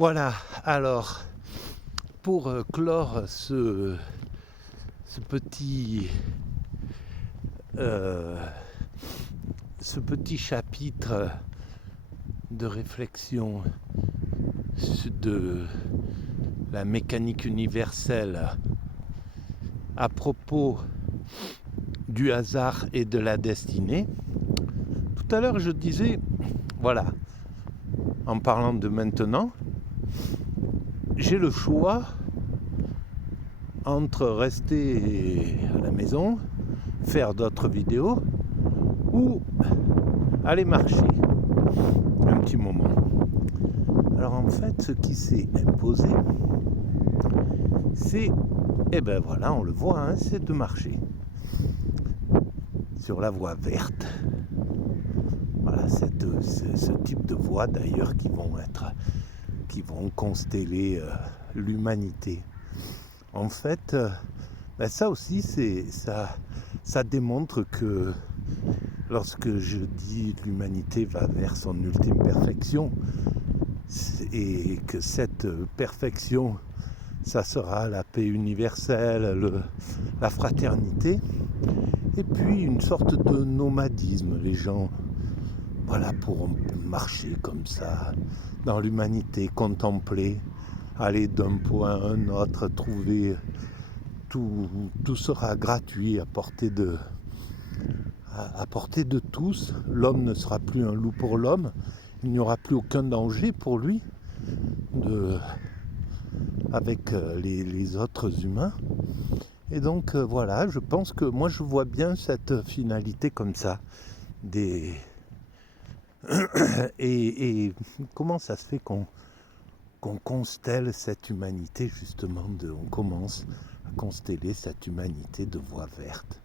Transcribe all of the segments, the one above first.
Voilà, alors pour clore ce petit euh, ce petit chapitre de réflexion de la mécanique universelle à propos du hasard et de la destinée. Tout à l'heure je disais, voilà, en parlant de maintenant, j'ai le choix entre rester à la maison, faire d'autres vidéos ou aller marcher un petit moment. Alors en fait, ce qui s'est imposé, c'est, et ben voilà, on le voit, hein, c'est de marcher sur la voie verte. Voilà, ce type de voies d'ailleurs qui vont consteller l'humanité. En fait, ben ça aussi, ça démontre que lorsque je dis l'humanité va vers son ultime perfection et que cette perfection, ça sera la paix universelle, la fraternité, et puis une sorte de nomadisme. Les gens, voilà, pourront marcher comme ça dans l'humanité, contempler, aller d'un point à un autre, trouver tout sera gratuit à portée de tous. L'homme ne sera plus un loup pour l'homme, il n'y aura plus aucun danger pour lui avec les autres humains. Et donc voilà, je pense que moi je vois bien cette finalité comme ça. Et comment ça se fait qu'on constelle cette humanité justement, on commence à consteller cette humanité de voies vertes.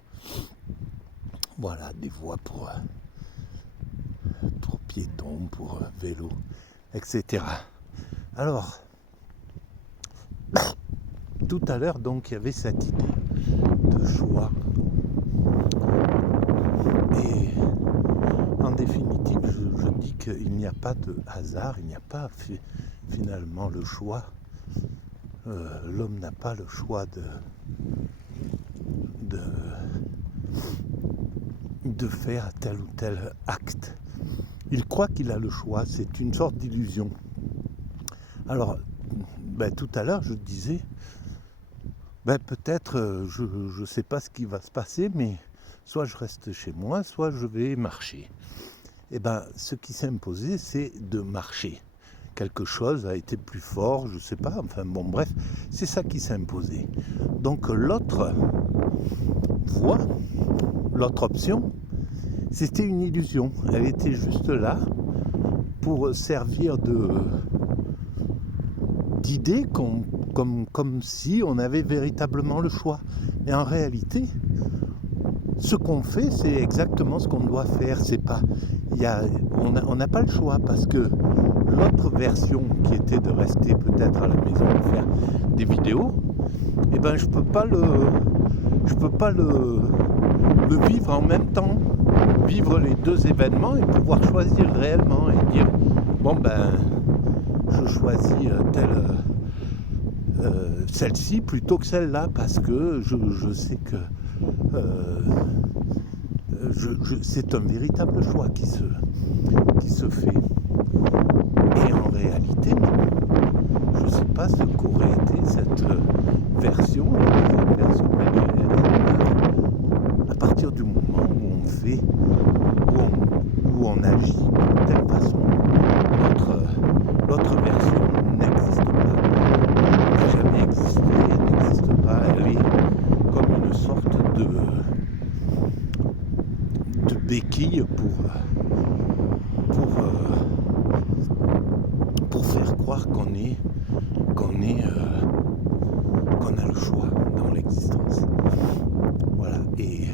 Voilà, des voies pour piétons, pour vélos, etc. Alors, tout à l'heure, donc, il y avait cette idée de choix. Et en définitive, je dis qu'il n'y a pas de hasard, il n'y a pas finalement le choix. L'homme n'a pas le choix de faire tel ou tel acte. Il croit qu'il a le choix, c'est une sorte d'illusion. Alors, tout à l'heure, je disais, peut-être, je ne sais pas ce qui va se passer, mais soit je reste chez moi, soit je vais marcher. Et ce qui s'est imposé, c'est de marcher. Quelque chose a été plus fort, je ne sais pas, enfin bon, bref, c'est ça qui s'est imposé. Donc l'autre voie, l'autre option, c'était une illusion. Elle était juste là pour servir d'idée comme si on avait véritablement le choix. Et en réalité, ce qu'on fait, c'est exactement ce qu'on doit faire. C'est pas, on n'a pas le choix parce que l'autre version qui était de rester peut-être à la maison et faire des vidéos, je peux pas le vivre en même temps, vivre les deux événements et pouvoir choisir réellement et dire je choisis celle-ci plutôt que celle-là parce que je sais que c'est un véritable choix qui se fait. Et en réalité, je ne sais pas ce qu'aurait été cette version, à partir du moment où on fait, où on agit de telle façon, l'autre version n'existe pas, n'a jamais existé, elle n'existe pas, elle est comme une sorte de béquille pour faire croire qu'on a le choix dans l'existence. Voilà, et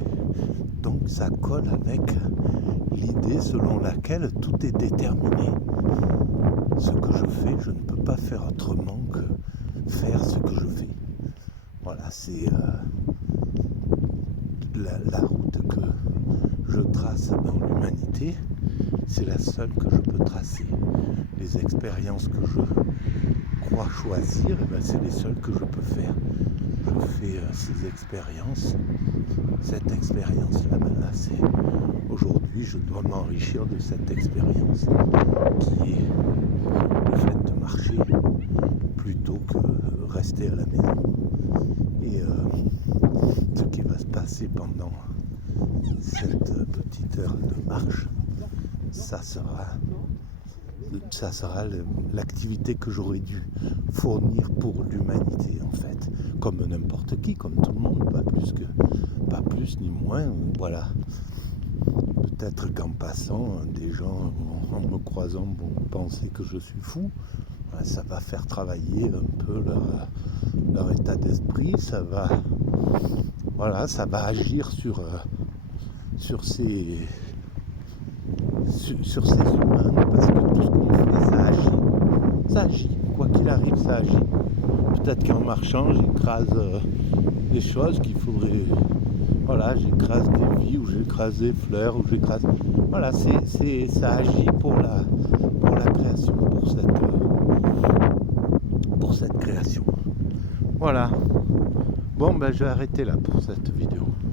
donc ça colle avec l'idée selon laquelle tout est déterminé. Ce que je fais, je ne peux pas faire autrement que faire ce que je fais. Voilà, c'est la route que je trace dans l'humanité, c'est la seule que je peux tracer. Les expériences que crois choisir, eh ben, c'est les seuls que je peux faire. Je fais ces expériences. Cette expérience-là, ben là, c'est aujourd'hui, je dois m'enrichir de cette expérience qui est le fait de marcher plutôt que rester à la maison. Et ce qui va se passer pendant cette petite heure de marche, ça sera l'activité que j'aurais dû fournir pour l'humanité en fait, comme n'importe qui, comme tout le monde, pas plus ni moins, voilà. Peut-être qu'en passant, des gens en me croisant vont penser que je suis fou. Ça va faire travailler un peu leur état d'esprit, ça va agir sur ces humains, parce que tout ce qu'on fait, ça agit, quoi qu'il arrive, ça agit. Peut-être qu'en marchant, j'écrase des choses qu'il faudrait, j'écrase des vies, ou j'écrase des fleurs, ou j'écrase, ça agit pour la création, pour cette création. Voilà. Bon, ben je vais arrêter là pour cette vidéo.